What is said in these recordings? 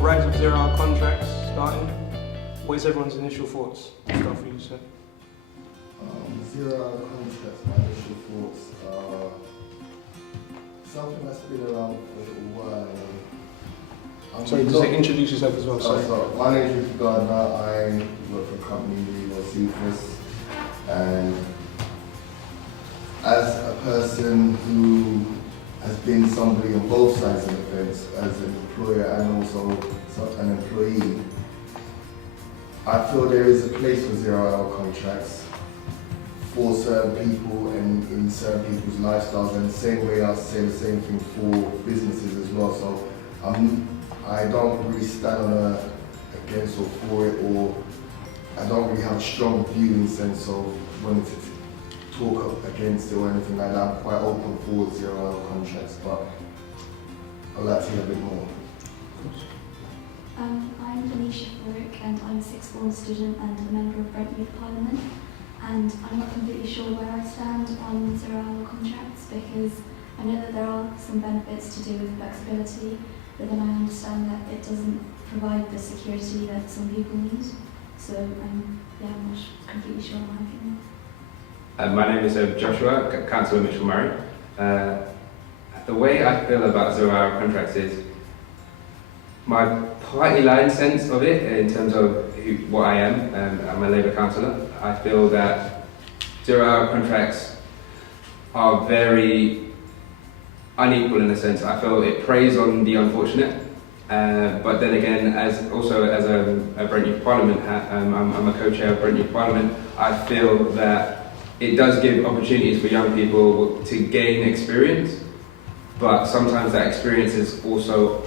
rise of zero-hour contracts starting, what is everyone's initial thoughts? Start for you, sir. Zero-hour contracts, my initial thoughts are something that's been around for a little while. Sorry, just introduce yourself as well. Sorry. My name is Ricky Gardner. I work for a company called fiercest, and as a person who has been somebody on both sides of the fence, as an employer and also an employee, I feel there is a place for zero-hour contracts for certain people and in certain people's lifestyles, and the same way I say the same thing for businesses as well. So I don't really stand against or for it, or I don't really have a strong view in the sense of wanting to talk against it or anything like that. I'm quite open for zero-hour contracts, but I'd like to hear a bit more. I'm Anisha Farouk, and I'm a sixth form student and a member of Brent Youth Parliament. And I'm not completely sure where I stand on zero-hour contracts, because I know that there are some benefits to do with flexibility, but then I understand that it doesn't provide the security that some people need. So I'm not completely sure on my opinion. My name is Joshua, Councillor Mitchell Murray. The way I feel about zero-hour contracts is my party line sense of it in terms of what I am. I'm a Labour councillor. I feel that zero-hour contracts are very unequal in a sense. I feel it preys on the unfortunate, but then again, as a Brent Youth Parliament, I'm a co-chair of Brent Youth Parliament. I feel that it does give opportunities for young people to gain experience, but sometimes that experience is also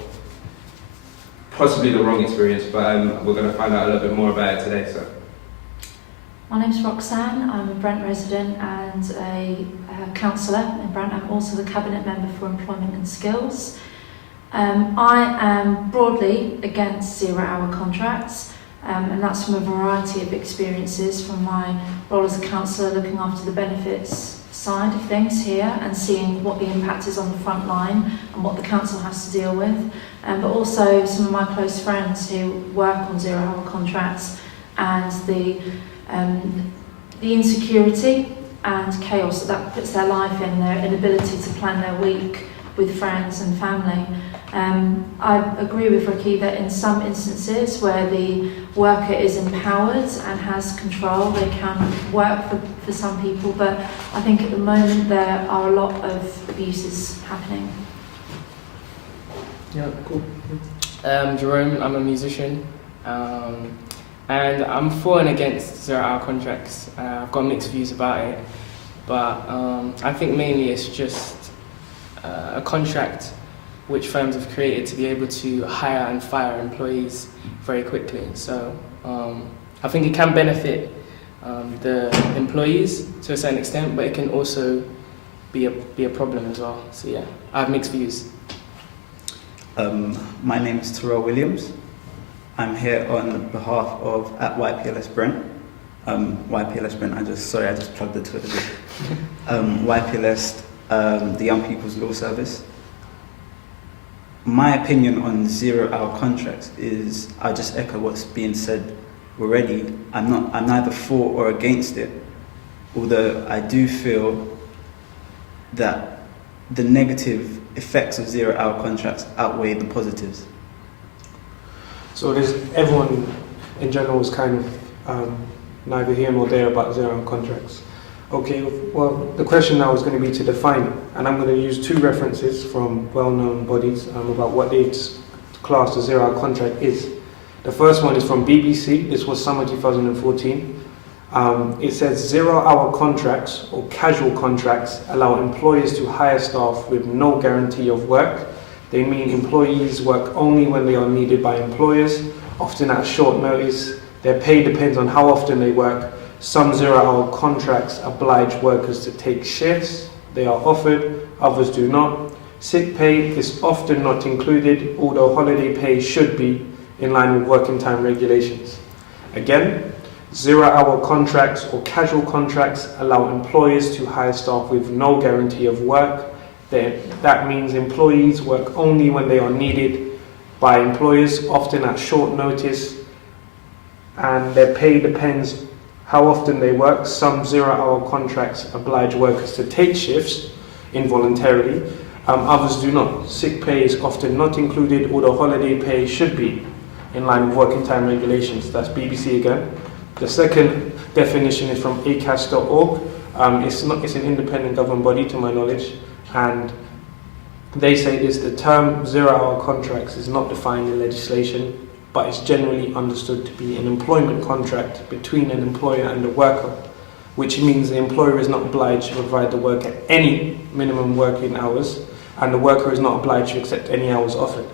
possibly the wrong experience, but we're going to find out a little bit more about it today. So, my name's Roxanne. I'm a Brent resident and a councillor in Brent. I'm also the Cabinet Member for Employment and Skills. I am broadly against zero-hour contracts, and that's from a variety of experiences, from my role as a councillor looking after the benefits side of things here and seeing what the impact is on the front line and what the council has to deal with, but also some of my close friends who work on zero-hour contracts and the insecurity and chaos that puts their life in, their inability to plan their week with friends and family. I agree with Ricky that in some instances where the worker is empowered and has control, they can work for some people, but I think at the moment there are a lot of abuses happening. Yeah, cool. Jerome, I'm a musician, and I'm for and against zero-hour contracts. I've got mixed views about it, but I think mainly it's just a contract which firms have created to be able to hire and fire employees very quickly. So I think it can benefit the employees to a certain extent, but it can also be a problem as well. So yeah, I have mixed views. My name is Terrell Williams. I'm here on behalf of at YPLS Brent. YPLS Brent, I just plugged the Twitter bit. YPLS, the Young People's Law Service. My opinion on zero-hour contracts is, I just echo what's being said already. I'm neither for or against it, although I do feel that the negative effects of zero-hour contracts outweigh the positives. So everyone in general is kind of neither here nor there about zero-hour contracts. Okay, well, the question now is going to be to define it, and I'm going to use two references from well-known bodies about what they've classed a zero-hour contract is. The first one is from BBC. This was summer 2014. It says zero-hour contracts or casual contracts allow employers to hire staff with no guarantee of work. They mean employees work only when they are needed by employers, often at short notice. Their pay depends on how often they work. Some zero-hour contracts oblige workers to take shifts they are offered, others do not. Sick pay is often not included, although holiday pay should be in line with working time regulations. Again, zero-hour contracts or casual contracts allow employers to hire staff with no guarantee of work. That means employees work only when they are needed by employers, often at short notice, and their pay depends how often they work. Some zero-hour contracts oblige workers to take shifts involuntarily, others do not. Sick pay is often not included, although holiday pay should be in line with working time regulations. That's BBC again. The second definition is from acast.org. It's an independent government body to my knowledge, and they say this: the term zero-hour contracts is not defined in legislation, but it's generally understood to be an employment contract between an employer and a worker, which means the employer is not obliged to provide the worker any minimum working hours, and the worker is not obliged to accept any hours offered.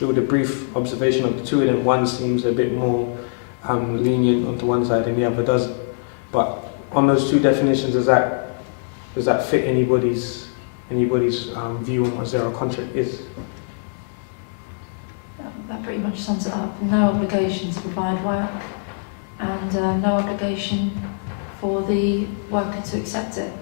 With a brief observation of the two of them, one seems a bit more lenient onto one side and the other doesn't. But on those two definitions, does that fit anybody's view on what zero contract is? That pretty much sums it up. No obligation to provide work, and no obligation for the worker to accept it.